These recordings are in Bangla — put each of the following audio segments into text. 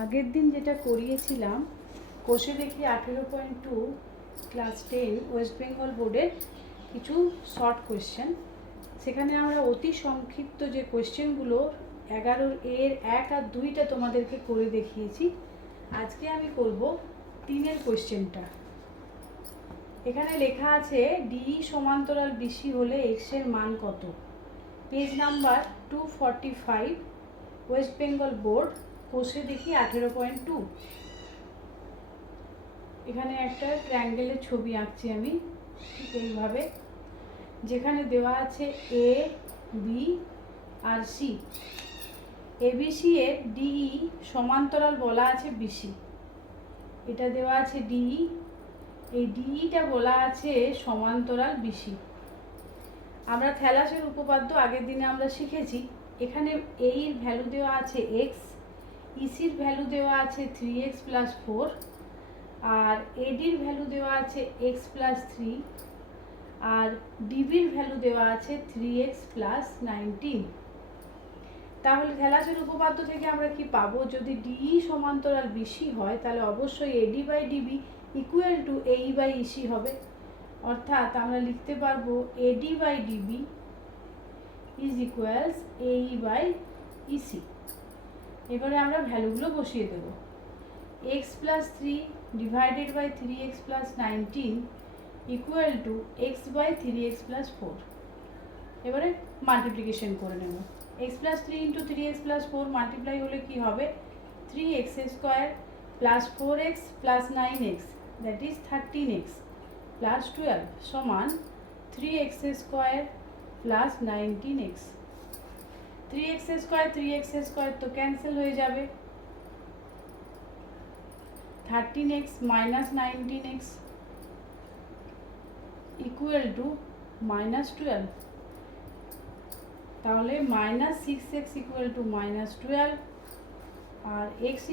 আগের দিন যেটা করিয়েছিলাম কোষে দেখি 18.2 ক্লাস 10 ওয়েস্ট বেঙ্গল বোর্ডের কিছু শর্ট কোয়েশ্চেন, সেখানে আমরা অতি সংক্ষিপ্ত যে কোয়েশ্চেনগুলো 11 এর 1 আর 2টা তোমাদেরকে করে দেখিয়েছি। আজকে আমি করব 3-এর কোয়েশ্চেনটা। এখানে লেখা আছে ডিই সমান্তরাল বিসি হলে এক্স এর মান কত। Page number 245, West Bengal board, কোষে দেখি 18.2। এখানে একটা ট্রায়াঙ্গেলের ছবি আঁকছি আমি ঠিক এইভাবে, যেখানে দেওয়া আছে এ, বি আর সি। এবিসি এর ডিই সমান্তরাল বলা আছে বিসি, এটা দেওয়া আছে ডিই, এই ডিইটা বলা আছে সমান্তরাল বিসি। আমরা থ্যালাসের উপপাদ্য আগের দিনে আমরা শিখেছি। এখানে এর ভ্যালু দেওয়া আছে এক্স, ইসির ভ্যালু দেওয়া আছে 3x + 4, আর এডির ভ্যালু দেওয়া আছে x + 3, আর ডিবির ভ্যালু দেওয়া আছে 3x + 19। তাহলে থ্যালাসের উপপাদ্য থেকে আমরা কি পাবো? যদি ডিই সমান্তরাল বিসি হয় তাহলে অবশ্যই AD/DB = AE/EC হবে। অর্থাৎ আমরা লিখতে পারবো AD/DB = AE/EC। এবারে আমরা ভ্যালুগুলো বসিয়ে দেব। x + 3 / 3x + 19 = x/3x + 4। এবারে মাল্টিপ্লিকেশন করে নেব। x + 3 × 3x + 4 মাল্টিপ্লাই হলে কি হবে? 3x² + 4x + 9x, that is 13x + 12 সমান 3x² + 19x। 3x² তো ক্যান্সেল হয়ে যাবে। 13x - 19x = -12। তাহলে -6x = -12 আর x =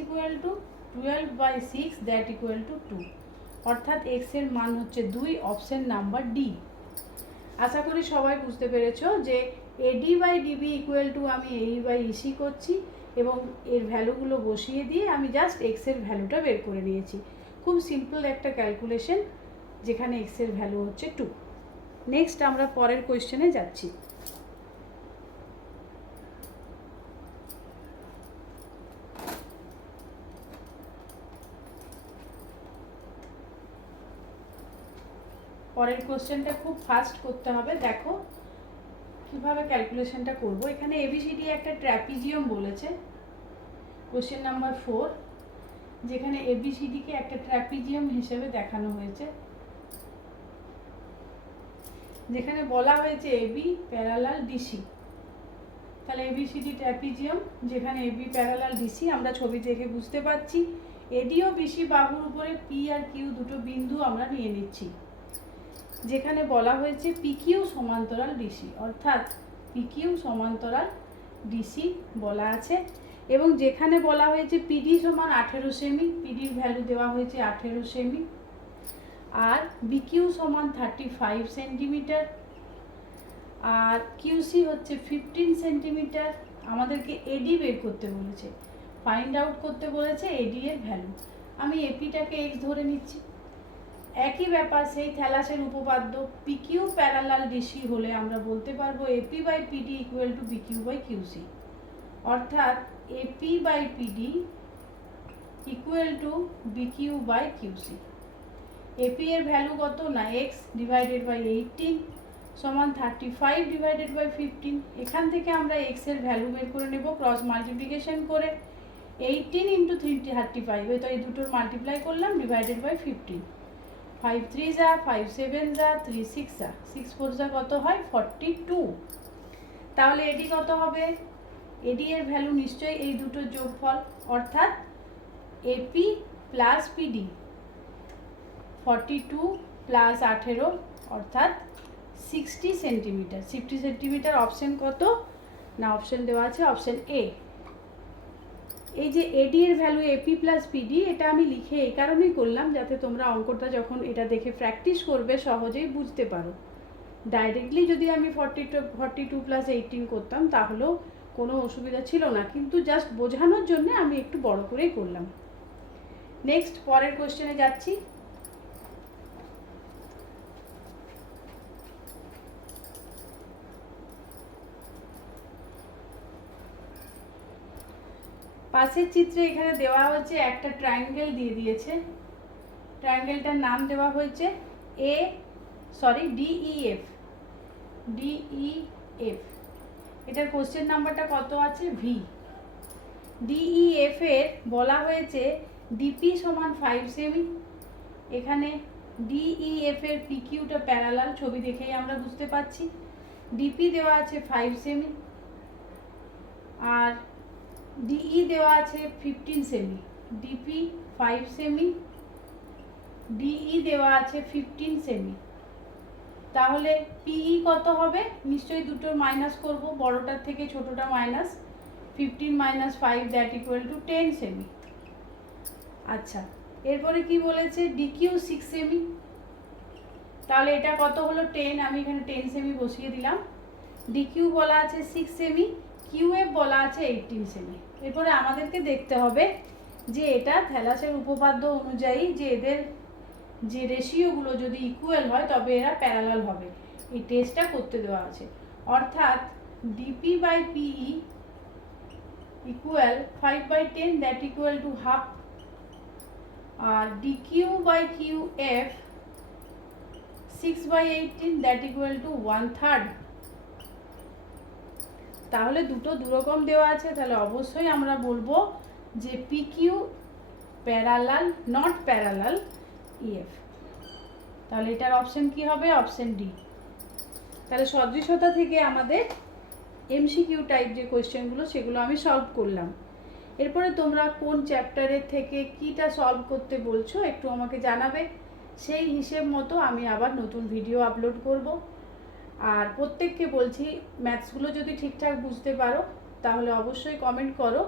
12/6, দ্যাট = 2। অর্থাৎ x এর মান হচ্ছে 2, অপশন নাম্বার ডি। আশা করি সবাই বুঝতে পেরেছো যে AD/DB = আমি AE/EC করছি এবং এর ভ্যালুগুলো বসিয়ে দিয়ে আমি জাস্ট x এর ভ্যালুটা বের করে নিয়েছি। খুব সিম্পল একটা ক্যালকুলেশন, যেখানে x এর ভ্যালু হচ্ছে 2। নেক্সট আমরা পরের কোয়েশ্চেনে যাচ্ছি। পরের কোশ্চেনটা খুব ফাস্ট করতে হবে। দেখো কিভাবে ক্যালকুলেশনটা করব। এখানে ABCD একটা ট্র্যাপিজিয়াম বলেছে, কোশ্চেন নাম্বার 4, যেখানে ABCD কে একটা ট্র্যাপিজিয়াম হিসেবে দেখানো হয়েছে, যেখানে বলা হয়েছে AB প্যারালাল DC। তাহলে ABCD ট্র্যাপিজিয়াম, যেখানে AB প্যারালাল DC, আমরা ছবি দেখে বুঝতে পারছি AD ও BC বাহুর উপরে P আর Q দুটো বিন্দু আমরা নিয়ে নিচ্ছি। যেখানে বলা হয়েছে PQ সমান্তরাল DC, অর্থাৎ PQ সমান্তরাল DC বলা আছে। এবং যেখানে বলা হয়েছে PD সমান 18 সেমি, PDর ভ্যালু দেওয়া হয়েছে 18 সেমি, আর BQ সমান 35 সেন্টিমিটার, আর QC হচ্ছে 15 সেন্টিমিটার। আমাদেরকে AD বের করতে বলেছে, ফাইন্ড আউট করতে বলেছে AD এর ভ্যালু। আমি APটাকে x ধরে নিচ্ছি। একই ব্যাপার, সেই থ্যালাসের উপপাদ্য, PQ প্যারালাল DC হলে আমরা বলতে পারবো AP/PD = BQ/QC। অর্থাৎ AP/PD = BQ/QC। AP এর ভ্যালু কত না x / 18 সমান 35 / 15। এখান থেকে আমরা x এর ভ্যালু বের করে নেব ক্রস মাল্টিপ্লিকেশন করে। 18 × 35, তো এই দুটোর মাল্টিপ্লাই করলাম / 15। 5 3 যা, 5 7 যা, 3 6 যা, 6 4 যা কত হয়? 42। তাহলে এডি কত হবে? এডি এর ভ্যালু নিশ্চয়ই এই দুটোর যোগফল, অর্থাৎ AP + PD, 42 + 18 অর্থাৎ 60 সেন্টিমিটার। 60 সেন্টিমিটার অপশন কত না? অপশন দেওয়া আছে অপশন এ। এই যে এডি এর ভ্যালু AP + PD, এটা আমি লিখে এই কারণেই করলাম যাতে তোমরা অঙ্কটা যখন এটা দেখে প্র্যাকটিস করবে সহজেই বুঝতে পারো। ডাইরেক্টলি যদি আমি 42 + 18 করতাম তাহলেও কোনো অসুবিধা ছিল না, কিন্তু জাস্ট বোঝানোর জন্য আমি একটু বড় করেই করলাম। নেক্সট পরের কোশ্চেনে যাচ্ছি। পাশের চিত্রে এখানে দেওয়া হচ্ছে একটা ট্রায়াঙ্গেল দিয়ে দিয়েছে। ট্রায়াঙ্গেলটার নাম দেওয়া হয়েছে ডিইএফ। এটার কোশ্চেন নাম্বারটা কত আছে? ভি। ডিইএফ এর বলা হয়েছে ডিপি সমান 5 সেমি। এখানে ডিইএফ এর পিকিউটা প্যারালাল, ছবি দেখেই আমরা বুঝতে পাচ্ছি। ডিপি দেওয়া আছে 5 সেমি আর ডিই দেওয়া আছে 15 সেমি। ডিপি 5 সেমি, ডিই দেওয়া আছে 15 সেমি। তাহলে পিই কত হবে? নিশ্চয়ই দুটোর মাইনাস করব, বড়টার থেকে ছোটটা minus. 15 minus 5 that equal two 10 semi. আচ্ছা, এরপরে কি বলেছে? DQ 6 semi. তাহলে এটা কত হলো? 10। আমি এখানে 10 সেমি বসিয়ে দিলাম। ডিকিউ বলা আছে 6 সেমি, কিউএফ বলা আছে 18 সেমি। এরপরে আমাদেরকে দেখতে হবে যে এটা থ্যালাসের উপপাদ্য অনুযায়ী যে এদের যে রেশিওগুলো যদি ইকুয়াল হয় তবে এরা প্যারালাল হবে, এই টেস্টটা করতে দেওয়া আছে। অর্থাৎ DP by PE equal 5/10 that equal to half, আর DQ by QF 6/18 that equal to 1/3। তাহলে দুটো দুরকম দেওয়া আছে, তাহলে অবশ্যই আমরা বলবো যে PQ parallel, not parallel EF. তাহলে এটার অপশন কি হবে? Option D. তাহলে সদৃশতা থেকে আমাদের এমসিকিউ টাইপ যে কোয়েশ্চেনগুলো সেগুলো আমি সলভ করলাম। এরপরে তোমরা কোন চ্যাপ্টারের থেকে কিটা সলভ করতে বলছো একটু আমাকে জানাবে, সেই হিসেব মতো আমি আবার নতুন ভিডিও আপলোড করব। আর প্রত্যেককে বলছি, ম্যাথসগুলো যদি ঠিকঠাক বুঝতে পারো তাহলে অবশ্যই কমেন্ট করো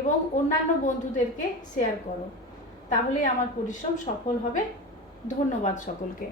এবং অন্যান্য বন্ধুদেরকে শেয়ার করো, তাহলে আমার পরিশ্রম সফল হবে। ধন্যবাদ সকলকে।